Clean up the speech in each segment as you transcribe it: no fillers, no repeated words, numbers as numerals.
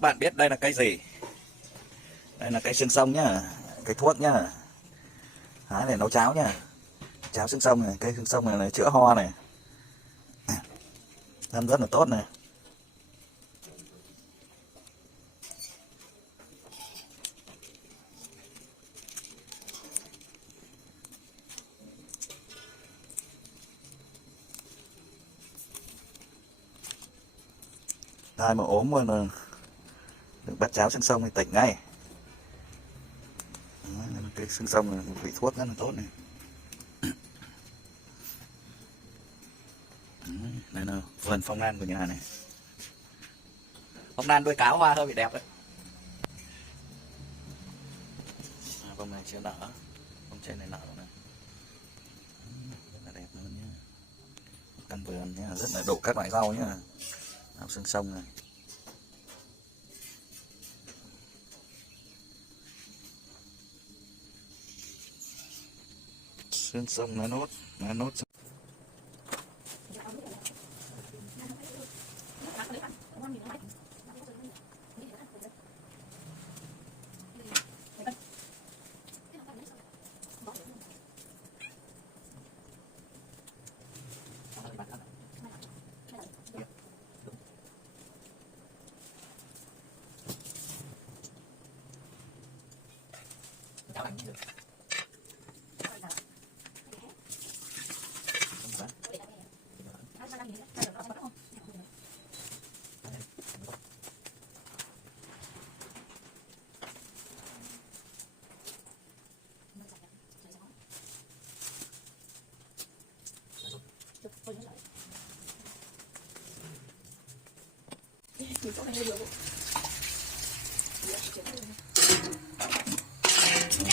các bạn biết đây là cây gì? Đây là cây xương sông nhá, cây thuốc nhá. Hái để nấu cháo nhá. Cháo xương sông này, cây xương sông này chữa ho này. Ăn rất là tốt này. Ai mà ốm mà được bắt cháo xương sông thì tỉnh ngay. Cái xương sông là một vị thuốc rất là tốt này. Đây là vườn phong lan của nhà này. Phong lan đuôi cáo hoa hơi bị đẹp đấy. Bông này chưa nở, bông trên này nở này. Rất là đẹp luôn nhá. Căn vườn nhá, rất là đủ các loại rau nhá. Rau xương sông này. Xương sông lá nốt.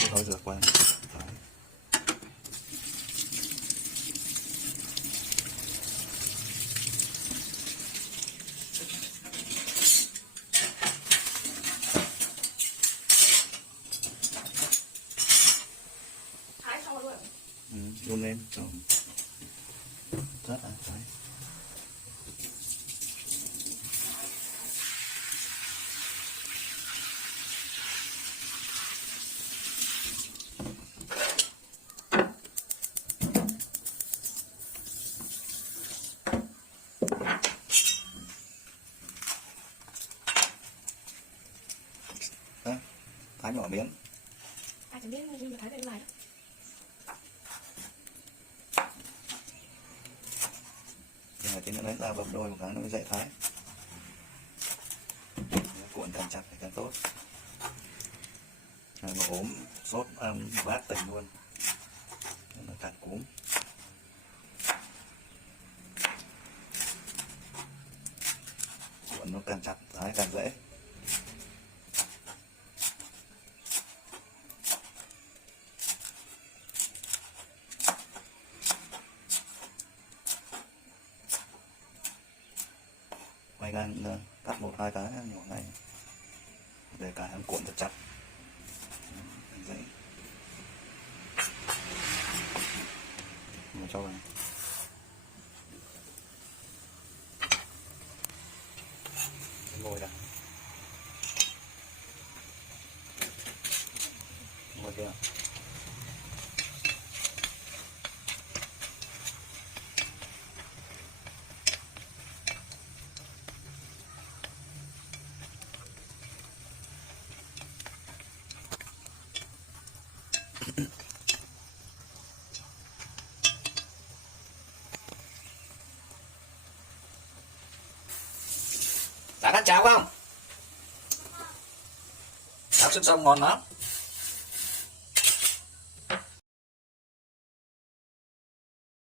Thôi rửa qua. Đun lên cho rất là cháy. Thái nhỏ miếng. Ai chẳng biết riêng được thái tại này. Rồi tí nữa lấy ra bầm đôi một cái nó mới dậy thái. Cuộn càng chặt thì càng tốt. Rồi mà ốm sốt ăn bát tỉnh luôn. Nó càng cúm. Cuộn nó càng chặt thái càng dễ. Quay gan cắt 1-2 cái nhỏ này để cả hắn cuộn thật chặt. Dễ. Cho vào. Ngồi đã. Ngồi kia. Đã ăn cháo không? Cháo xương sông ngon lắm.